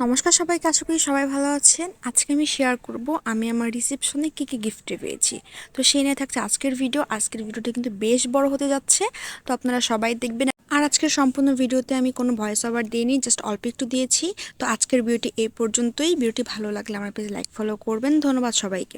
নমস্কার সবাইকে, আশা করি সবাই ভালো আছেন। আজকে আমি শেয়ার করব, আমি আমার রিসেপশনে কী কী গিফটে পেয়েছি। তো সেই নিয়ে থাকছে আজকের ভিডিও আজকের ভিডিওটা কিন্তু বেশ বড় হতে যাচ্ছে, তো আপনারা সবাই দেখবেন। আর আজকের সম্পূর্ণ ভিডিওতে আমি কোনো ভয়েস ওভার দিইনি জাস্ট অল্প একটু দিয়েছি। তো আজকের ভিডিওটি এই পর্যন্তই। ভিডিওটি ভালো লাগলে আমার পেজে লাইক ফলো করবেন। ধন্যবাদ সবাইকে।